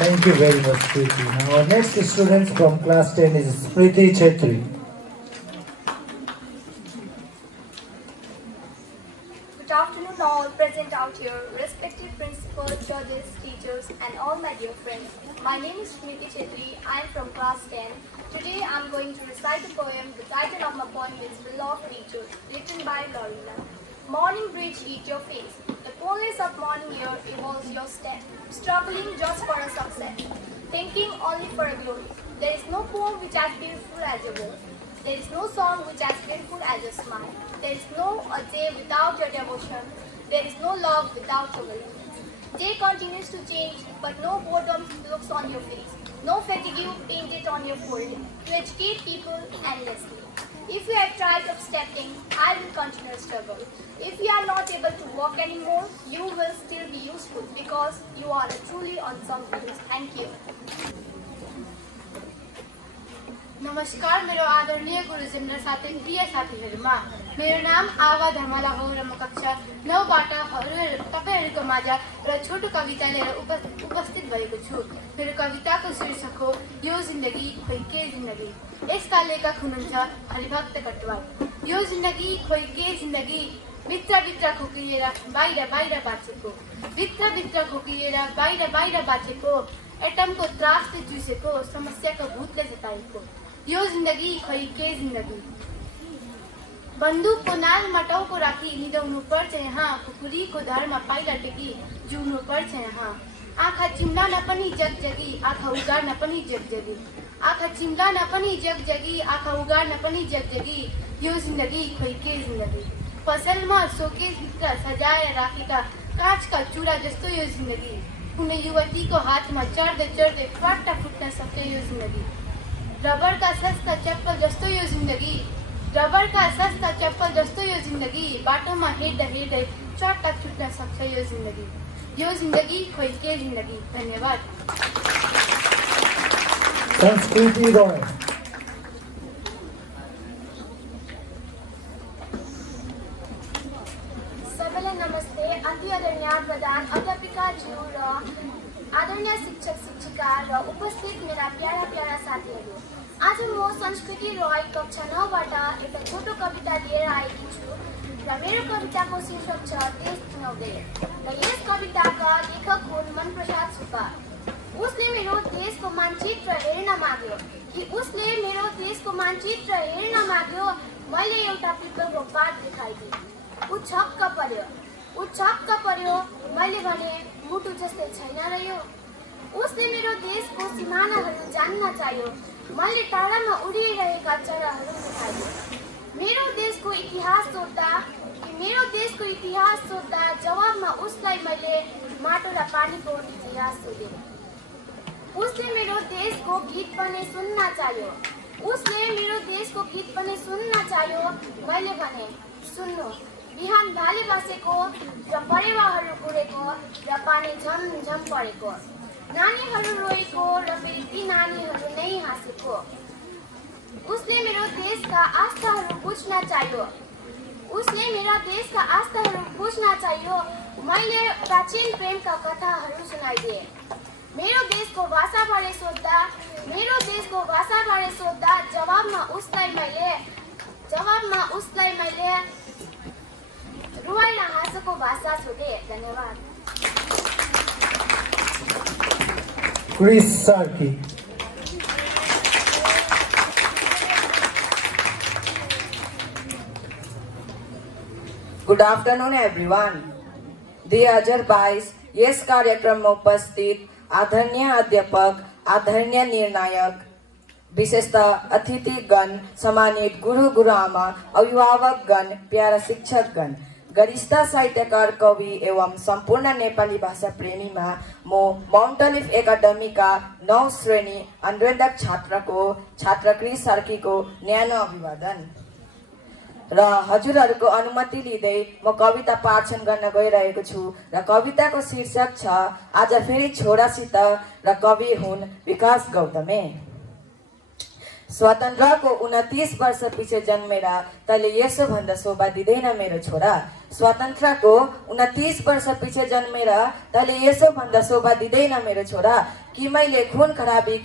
Thank you very much, Kriti. Now our next student from class 10 is Smriti Chetri. Good afternoon all present out here, respected principals, judges, teachers, and all my dear friends. My name is Smriti Chetri. I am from class 10. Today I am going to recite a poem. The title of my poem is Will of Nature, written by Lorilla. Morning breeze eat your face. The coolness of morning air evolves your step, struggling just for a success, thinking only for a glory. There is no poem which as beautiful as your voice. There is no song which as beautiful as your smile. There is no a day without your devotion. There is no love without your belief. Day continues to change, but no boredom looks on your face. No fatigue painted on your forehead. You educate people endlessly. If you have tried upstepping, I will continue to struggle. If you are not able to walk anymore, you will still be useful because you are a truly unsung heroes. Thank you. नमस्कार, मेरो आदरणीय गुरुजन र साथै प्रिय साथीहरूमा मेरो नाम आवा धर्मला हो र म कक्षा 9बाट तपाईहरूको माझ र छोटो कविता लिएर उपस्थित भएको छु। मेरो कविताको शीर्षक हो यो जिन्दगी खोइ के जिन्दगी। यसका लेखक हुनुहुन्छ हरिभक्त कटुवाल। यो जिन्दगी खोइ के जिन्दगी, भित्र खोकिएर बाहिर बाँचेको, भित्र खोकिएर बाहिर बाँचेको, एटमको त्रासले चुसेको, समस्याको भूतले सताएको। यो जिन्दगी खोइ के जिन्दगी। बन्दुकको नालमा टाउको राखी निदाउनु पर्छ यहाँ, खुकुरीको धारमा पाइला टेकी जिउनु पर्छ यहाँ। आँखा चिम्लान पनि जगजगी, आँखा उगार्न पनि जगजगी, आँखा चिम्लान पनि जगजगी, आँखा उगार्न पनि जगजगी। यो जिन्दगी खोइ के जिन्दगी। पसलमा सोकेसभित्र सजाएर राखेका काँचका चुरा जस्तो यो जिन्दगी। कुनै युवतीको हातमा चढ्दै फाट्टा फुट्न सक्छ यो जिन्दगी। रबरका सस्ता चप्पल जस्तो यो जिन्दगी, रबरका सस्ता चप्पल जस्तो यो जिन्दगी। बाटोमा हेर्दै चट्टा छुट्न सक्छ यो जिन्दगी। यो जिन्दगी खोइ के जिन्दगी। धन्यवाद। संस्कृति रॉय। सबैलाई नमस्ते। अति आदरणीय प्रधान अध्यापिकाज्यू र आदरणीय शिक्षक शिक्षिका र उपस्थित मेरा प्यारा साथीहरू, आज म संस्कृति रॉय कक्षा 9बाट एउटा छोटो कविता लिएर आएकी छु र मेरो कविताको शीर्षक छ देश चिनाउँदै। र यस कविताका लेखक हुन् मनप्रसाद सुब्बा। उसले मेरो देशको मानचित्र हेर्न माग्यो कि उसले मेरो देशको मानचित्र हेर्न माग्यो। मैले एउटा पिपलको पात देखाइदिएँ। ऊ छक्क पर्यो। मैले भने मुटु जस्तै छैन र यो। उसले मेरो देशको सिमानाहरू जान्न चाह्यो। मैले टाढामा उडिरहेका चराहरू देखाइदिएँ। मेरो देशको इतिहास सोध्दा जवाबमा उसलाई मैले माटो र पानीको इतिहास सोधेँ। उसले मेरो देशको गीत पनि सुन्न चाह्यो। मैले भने सुन्नु, बिहान भाले बसेको र परेवाहरू उडेको र पानी झमझम परेको, नानीहरू रोएको र फेरि ती नानीहरू नै हाँसेको। उसले मेरो देशका आस्थाहरू बुझ्न चाह्यो। मैले प्राचीन प्रेमका कथाहरू सुनाइदिएँ। मेरो देशको भाषाबारे सोध्दा जवाबमा उसलाई मैले रुवाई र हाँसोको भाषा सोधेँ। धन्यवाद। Kris Sarki. Good afternoon everyone. 2022 यस कार्यक्रममा उपस्थित आदरणीय अध्यापक, आदरणीय निर्णायक, विशेषतः अतिथिगण, सम्मानित गुरु गुरुआमा, अभिभावकगण, प्यारा शिक्षकगण, गरिष्ठ साहित्यकार, कवि एवं सम्पूर्ण नेपाली भाषा प्रेमीमा म माउन्ट अलिफ एकाडेमीका 9 श्रेणी अनुवादक छात्र क्रिस सार्कीको न्यानो अभिवादन र हजुरहरूको अनुमति लिँदै म कविता पाठन गर्न गइरहेको छु र कविताको शीर्षक छ आज फेरि छोरासित र कवि हुन् विकास गौतमे। स्वतन्त्रको 29 वर्ष पछि जन्मेर तैले यसो भन्दा शोभा दिँदैन मेरो छोरा। स्वतन्त्रको 29 वर्ष पछि जन्मेर तैले यसो भन्दा शोभा दिँदैन मेरो छोरा। कि मैले खून खराबी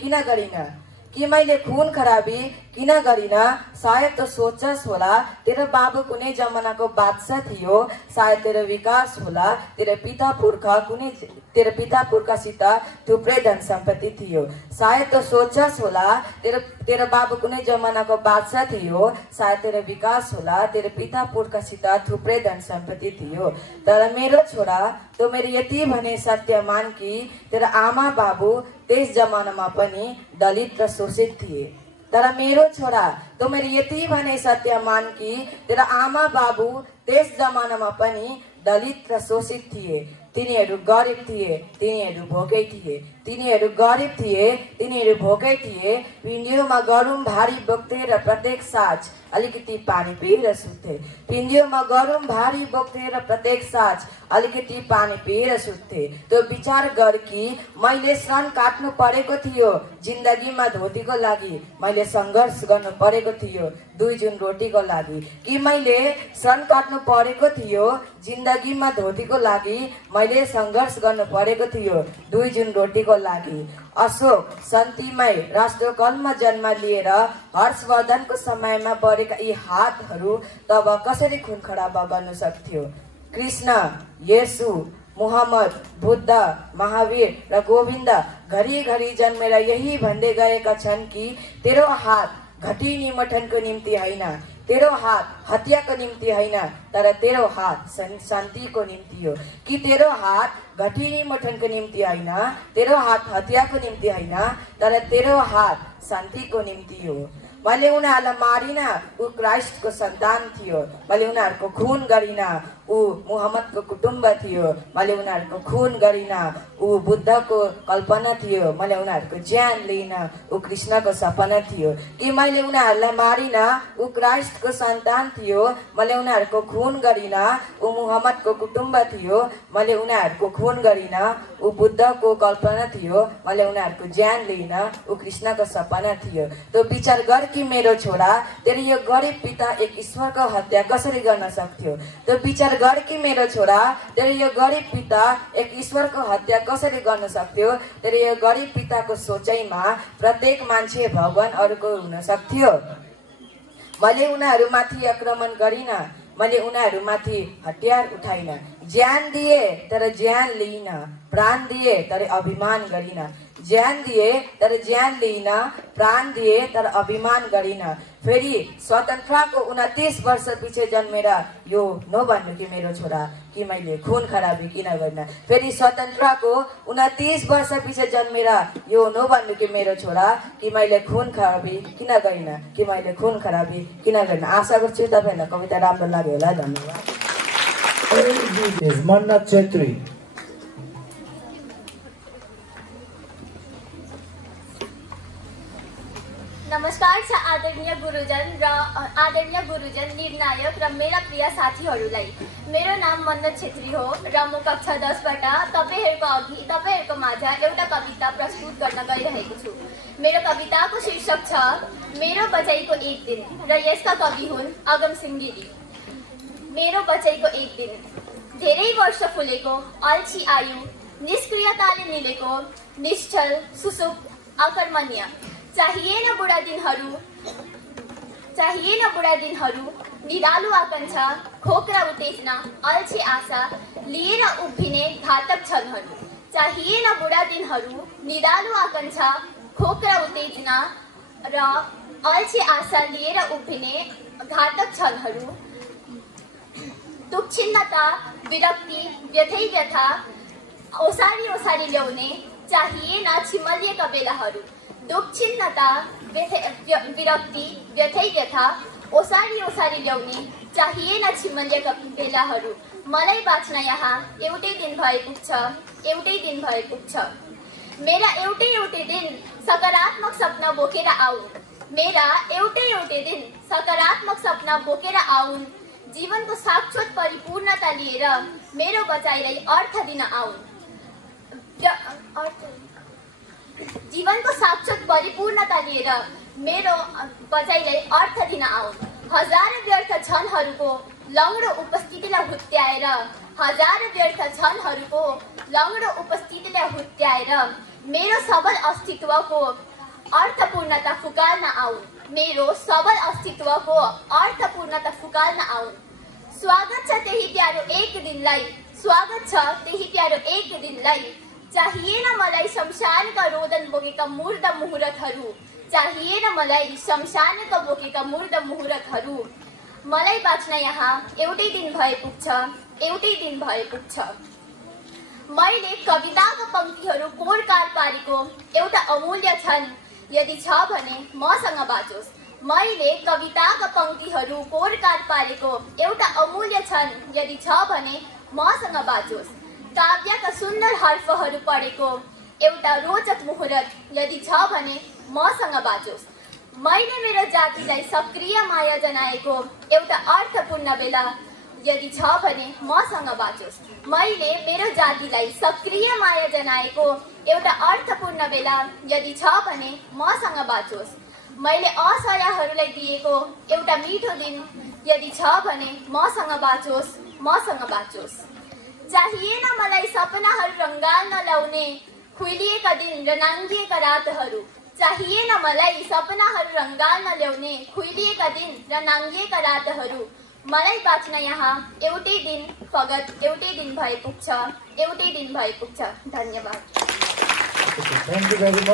किन गरिन सायद त सोचस होला तेरो बाबु कुनै जमानाको बादशाह थियो, सायद तेरो विकास होला तेरो पिता पुर्खासित थुप्रै धन सम्पत्ति थियो। सायद त सोचस होला तेरो बाबु कुनै जमानाको बादशाह थियो, सायद तेरो विकास होला तेरो पिता पुर्खासित थुप्रै धन सम्पत्ति थियो। तर मेरो छोरा तो मेरो यति भने सत्य मान कि तेरो आमा बाबु त्यस जमानामा पनि दलित र शोषित थिए। तर मेरो छोरा तो मेरो यति भने सत्य मान कि तेरो आमा बाबु त्यस जमानामा पनि दलित र शोषित थिए। तिनीहरू गरिब थिए, तिनीहरू भोकै थिए, तिनीहरू गरिब थिए, तिनीहरू भोकै थिए। पिण्डियोमा गरौँ भारी बोक्थे र प्रत्येक साँझ अलिकति पानी पिएर सुत्थे। पिण्डियोमा गरौँ भारी बोक्थे र प्रत्येक साँझ अलिकति पानी पिएर सुत्थे। त्यो विचार गर कि मैले श्रम काट्नु परेको थियो जिन्दगीमा धोतीको लागि, मैले सङ्घर्ष गर्नु परेको थियो 2 जुन रोटीको लागि। कि मैले श्रम काट्नु परेको थियो जिन्दगीमा धोतीको लागि, मैले सङ्घर्ष गर्नु परेको थियो 2 जुन रोटीको लागि। अशोक शान्तिमय राष्ट्रकालमा जन्म लिएर हर्षवर्धनको समयमा बढेका यी हातहरू तब कसरी खुन खराबा गर्न सक्थ्यो? कृष्ण, येशू, मुहम्मद, बुद्ध, महावीर र गोविन्द घरिघरि जन्मेर यही भन्दै गएका छन् कि तेरो हात घटी निमठनको निम्ति होइन, तेरो हात हत्याको निम्ति होइन, तर तेरो हात शान्तिको निम्ति हो। कि तेरो हात घटी निमठनको निम्ति होइन, तेरो हात हत्याको निम्ति होइन, तर तेरो हात शान्तिको निम्ति हो। मैले उनीहरूलाई मारिन, ऊ क्राइस्टको सन्तान थियो। मैले उनीहरूको खुन गरिन, ऊ मुहम्मदको कुटुम्ब थियो। मैले उनीहरूको खुन गरिन, ऊ बुद्धको कल्पना थियो। मैले उनीहरूको ज्यान लिइन, ऊ कृष्णको सपना थियो। कि मैले उनीहरूलाई मारिन, ऊ क्राइस्टको सन्तान थियो। मैले उनीहरूको खुन गरिन, ऊ मुहम्मदको कुटुम्ब थियो। मैले उनीहरूको खुन गरिन, ऊ बुद्धको कल्पना थियो। मैले उनीहरूको ज्यान लिइन, ऊ कृष्णको सपना थियो। त्यो विचार गर कि मेरो छोरा, तेरो यो गरिब पिता एक ईश्वरको हत्या कसरी गर्न सक्थ्यो? त्यो विचार गर कि मेरो छोरा, तेरो यो गरिब पिता एक ईश्वरको हत्या कसरी गर्न सक्थ्यो? तेरो यो गरिब पिताको सोचाइमा प्रत्येक मान्छे भगवान अरूको हुन सक्थ्यो। मैले उनीहरूमाथि आक्रमण गरिन, मैले उनीहरूमाथि हतियार उठाइन। ज्यान दिए तर ज्यान लिइन, प्राण दिए तर अभिमान गरिन। ज्यान दिए तर ज्यान लिइन, प्राण दिए तर अभिमान गरिन। फेरि स्वतन्त्रताको 29 वर्ष पछि जन्मेर यो नभन्नु कि मेरो छोरा कि मैले खुन खराबी किन गर्न। फेरि स्वतन्त्रताको 29 वर्ष पछि जन्मेर यो नभन्नु कि मेरो छोरा कि मैले खुन खराबी किन गरिन, कि मैले खुन खराबी किन गरिन। आशा गर्छु तपाईँहरूलाई कविता राम्रो लाग्यो होला। धन्यवाद। मन्नत छेत्री। नमस्कार छ आदरणीय गुरुजन निर्णायक र मेरा प्रिय साथीहरूलाई। मेरो नाम मन्नत छेत्री हो र म कक्षा 10बाट तपाईँहरूको माझ एउटा कविता प्रस्तुत गर्न गइरहेको छु। मेरो कविताको शीर्षक छ मेरो बचाइको एक दिन र यसका कवि हुन् अगम सिंह गिरी। मेरो बचाइको एक दिन। धेरै वर्ष फुलेको अल्छी आयु, निष्क्रियताले निलेको निश्चल सुसुप अकर्मण्य। चाहिएन बुढा दिनहरू, निरालु आकांक्षा, खोक्रा उत्तेजना, अल्छी आशा लिएर उभिने घातक क्षणहरू। चाहिएन बुढा दिनहरू, निरालु आकांक्षा, खोक्रा उत्तेजना र अल्छी आशा लिएर उभिने घातक क्षणहरू। दुःखिन्नता, विरक्ति, व्यथा ओसारी ल्याउने चाहिएन छिमलिएका बेलाहरू। दुःखिन्नता, विरक्ति, व्यथा ओसारी ल्याउने चाहिएन छिमलिएका बेलाहरू। मलाई बाँच्न यहाँ एउटै दिन भए पुग्छ। मेरा एउटै दिन सकारात्मक सपना बोकेर आउन्। सकारात्मक सपना बोकेर आउन्। जीवनको शाश्वत परिपूर्णता लिएर मेरो बचाइलाई अर्थ दिन आउन्। जीवनको शाश्वत परिपूर्णता लिएर मेरो बचाइलाई अर्थ दिन आउन्। हजारौं व्यर्थ क्षणहरूको लङ्गडो उपस्थितिलाई हुत्याएर मेरो सबल अस्तित्वको अर्थपूर्णता फुकाल्न आउन्। स्वागत छ त्यही प्यारो एक दिनलाई। चाहिएन मलाई शमशानका रोदन बोकेका मूर्ध मुहुरतहरू। मलाई बाँच्न यहाँ एउटै दिन भए पुग्छ। मैले कविताका पंक्तिहरू कोरकार पारेको एउटा अमूल्य क्षण यदि छ भने मसँग बाँचोस्। मैले कविताका पंक्तिहरू कोरकार पारेको एउटा अमूल्य क्षण यदि छ भने मसँग बाँचोस्। काव्यका सुन्दर हर्फहरू पढेको एउटा रोचक मुहुरत यदि छ भने मसँग बाँचोस्। मैले मेरो जातिलाई सक्रिय माया जनाएको एउटा अर्थपूर्ण बेला यदि छ भने मसँग बाँचोस्। मैले मेरो जातिलाई सक्रिय माया जनाएको एउटा अर्थपूर्ण बेला यदि छ भने मसँग बाँचोस्। मैले असहायहरूलाई दिएको एउटा मिठो दिन यदि छ भने मसँग बाँचोस्, मसँग बाँचोस्। चाहिएन मलाई सपनाहरू रङ्गाल नलाउने खुइलिएका दिन र नाङ्गिएका रातहरू। चाहिएन मलाई सपनाहरू रङ्गाल नल्याउने खुइलिएका दिन र नाङ्गिएका रातहरू। मलाई बाँच्न यहाँ एउटै दिन, फगत एउटै दिन भए पुग्छ, एउटै दिन भए पुग्छ। धन्यवाद। Thank you very much.